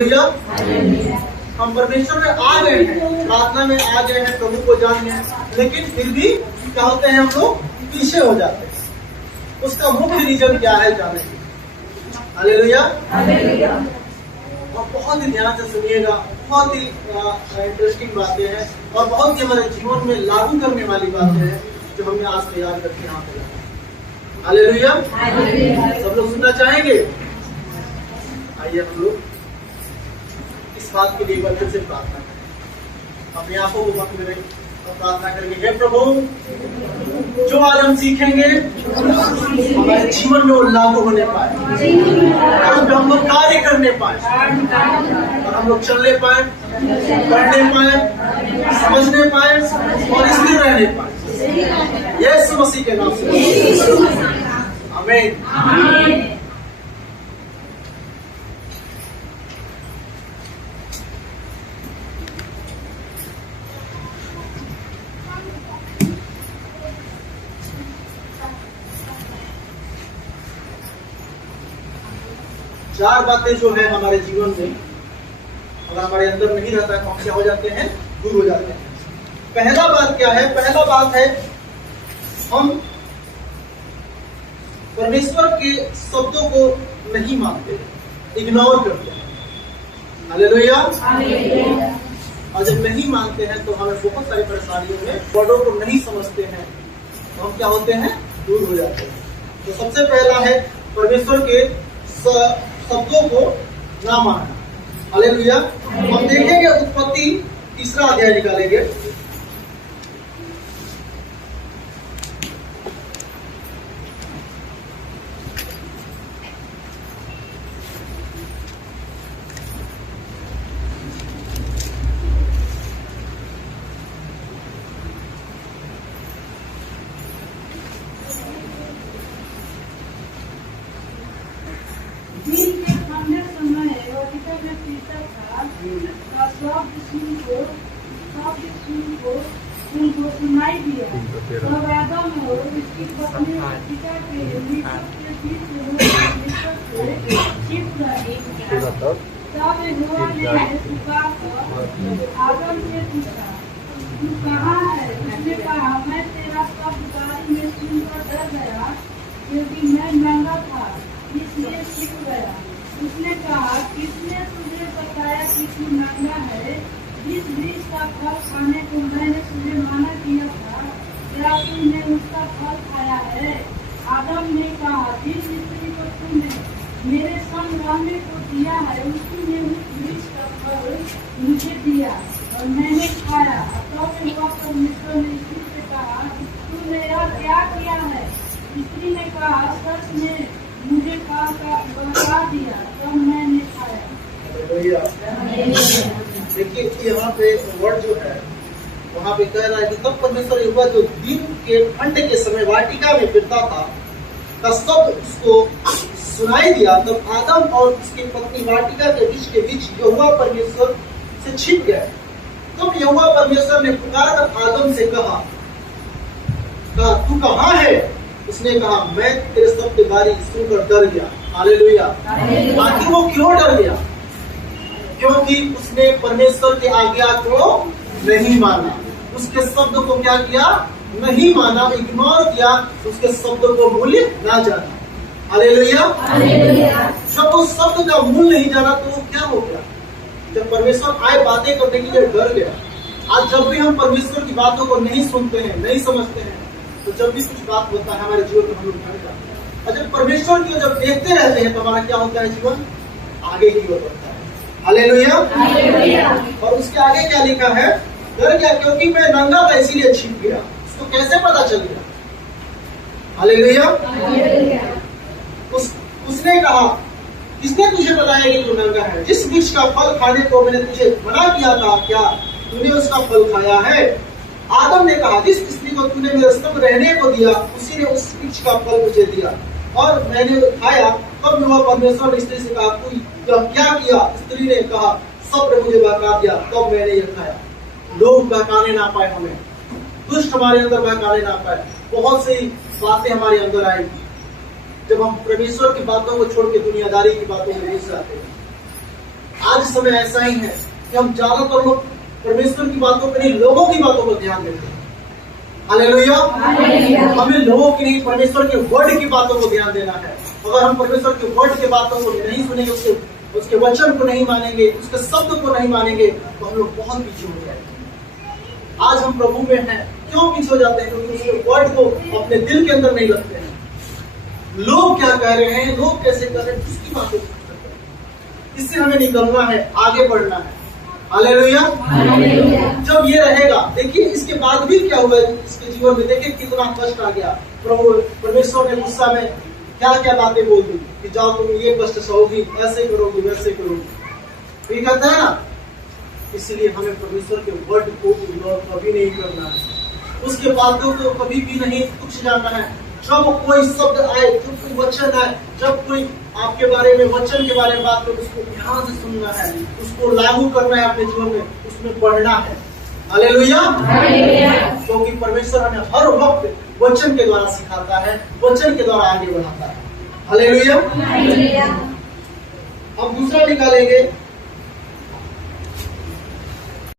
हम परमेश्वर में आ गए हैं, प्रार्थना में आ गए हैं, प्रभु को जान गए हैं, लेकिन फिर भी क्या होते हैं, हम लोग पीछे हो जाते हैं। उसका मुख्य रीजन क्या है जाने की। हालेलुया। और बहुत ही ध्यान से सुनिएगा, बहुत ही इंटरेस्टिंग बातें हैं और बहुत ही हमारे जीवन में लागू करने वाली बातें हैं जो हमने आज तैयार करके यहाँ पे। हालेलुया। सब लोग सुनना चाहेंगे? आइए हम लोग इस बात के लिए वर्षों से प्रार्थना करें, अपने आंखों को बंद करें और प्रार्थना करेंगे। हे प्रभु, जो आज हम सीखेंगे हमारे जीवन में वो लागू होने पाए, और हम लोग कार्य करने पाए और हम लोग चलने पाए, पढ़ने पाए, समझने पाए और इसलिए रहने पाए। यीशु मसीह के नाम से आमीन। 4 बातें जो है हमारे जीवन में अगर हमारे अंदर नहीं रहता है तो हम क्या हो जाते हैं, दूर हो जाते हैं। पहला बात क्या है? पहला बात है हम परमेश्वर के शब्दों को नहीं मानते, इग्नोर करते हैं। हालेलुया। और जब नहीं मानते हैं तो हमें बहुत सारी परेशानियों में, वर्डों को नहीं समझते हैं तो हम क्या होते हैं, दूर हो जाते हैं। तो सबसे पहला है परमेश्वर के शब्दों को ना मानना। हालेलुया। हम देखेंगे उत्पत्ति 3 अध्याय निकालेंगे। सुनाई दिया तब आदम और उसकी पत्नी पिता के नीचे के बीच से छिप रही। तब यहोवा ने पुकार कर आदम से पूछा, तू कहाँ है? उसने कहा, मैं तेरा शब्द बारी में सुनकर डर गया, क्योंकि मैं नंगा था इसलिए छिप गया। उसने कहा, किसने तुझे बताया कि तू नंगा है? जिस वृक्ष का फल खाने को मैंने तुझे मना किया था, क्या तूने उसका फल खाया है? आदम ने कहा, जिस स्त्री को तूने मेरे संग रहने को दिया है उसी ने उस वृक्ष का फल मुझे दिया और मैंने खाया। तब यहोवा परमेश्वर ने स्त्री से कहा, तूने यह क्या किया है? स्त्री ने कहा, सच में मुझे फल का बता दिया तब मैंने खाया। देखिए यहाँ पे वर्ड जो है वहाँ पे कह रहा है कि तब परमेश्वर यहोवा जो दिन के ठंड के समय वाटिका में फिरता था का शब्द उसको सुनाई दिया, तब आदम और उसकी पत्नी वाटिका के बीच यहोवा परमेश्वर से छिप गए। तब यहोवा परमेश्वर ने पुकार कर आदम से कहा, तू कहाँ है? उसने कहा, मैं तेरे शब्द के बारी सुनकर डर गया। हालेलुया। आखिर वो क्यों डर गया? क्योंकि उसने परमेश्वर के आज्ञा को नहीं माना, उसके शब्द को क्या किया, नहीं माना, इग्नोर किया, उसके शब्दों को मूल्य ना जाना। हालेलुया। जब उस शब्द का मूल्य नहीं जाना तो वो क्या हो गया? जब परमेश्वर आए बातें करने के लिए डर गया। आज जब भी हम परमेश्वर की बातों को नहीं सुनते हैं, नहीं समझते हैं, तो जब भी कुछ बात होता है हमारे जीवन में हम लोग डर जाते हैं। और जब परमेश्वर की जब देखते रहते हैं तो हमारा क्या होता है, जीवन आगे की ओर बढ़ता है। हालेलुया। और उसके आगे क्या लिखा है? डर गया क्योंकि मैं नंगा था इसीलिए छिप गया। उसको कैसे पता चल गया? हालेलुया। उसने कहा, किसने तुझे बताया कि तू नंगा है? जिस वृक्ष का फल खाने को मैंने तुझे मना किया था, क्या तूने उसका फल खाया है? आदम ने कहा, जिस स्त्री को तूने मेरे संग रहने को दिया उसी ने उस वृक्ष का फल मुझे दिया और मैंने खाया। तब यहोवा परमेश्वर ने स्त्री से कहा, तू क्या किया? स्त्री ने कहा, सब ने मुझे बहका दिया तब मैंने ये खाया। लोग बहकाने ना पाए हमें, दुष्ट हमारे अंदर बहकाने ना पाए। बहुत सी बातें हमारे अंदर आएगी जब हम परमेश्वर की बातों को छोड़ के दुनियादारी की बातों में घुस जाते हैं। आज समय ऐसा ही है कि हम ज्यादातर लोग परमेश्वर की बातों पर नहीं, लोगों की बातों पर ध्यान देते हैं। हालेलुया। हमें लोगों की नहीं, परमेश्वर के वर्ड की बातों को ध्यान देना है। अगर हम परमेश्वर के वर्ड की बातों को नहीं सुनेंगे, उसके वचन को नहीं मानेंगे, उसके शब्द को नहीं मानेंगे, तो हम लोग बहुत पीछे हो जाएंगे। आज हम प्रभु में हैं, क्यों पीछे हो जाते हैं? क्योंकि उसके वर्ड को अपने दिल के अंदर नहीं रखते हैं। लोग क्या कह रहे हैं, लोग कैसे कर रहे हैं, उसकी बातों को करते हैं। इससे हमें निकलना है, आगे बढ़ना है। हालेलुया। जब ये रहेगा, देखिए इसके बाद भी क्या हुआ इसके जीवन में, देखिए कितना कष्ट आ गया। प्रभु परमेश्वर ने गुस्सा में क्या क्या बातें बोल दी कि जाओ तुम ये कष्ट सहोगी, ऐसे करोगी, वैसे करोगी। ये कहता है ना, इसलिए हमें परमेश्वर के वर्ड को इग्नोर कभी नहीं करना है, उसके बातों को कभी भी नहीं कुछ जानना है। जब कोई शब्द आए, जब कोई वचन आए, जब कोई आपके बारे में वचन के बारे में बात करें, उसको ध्यान से सुनना है, उसको लागू करना है अपने जीवन में, उसमें बढ़ना है। हालेलुया। क्योंकि परमेश्वर हमें हर वक्त वचन के द्वारा सिखाता है, वचन के द्वारा आगे बढ़ाता है। हालेलुया। अब दूसरा निकालेंगे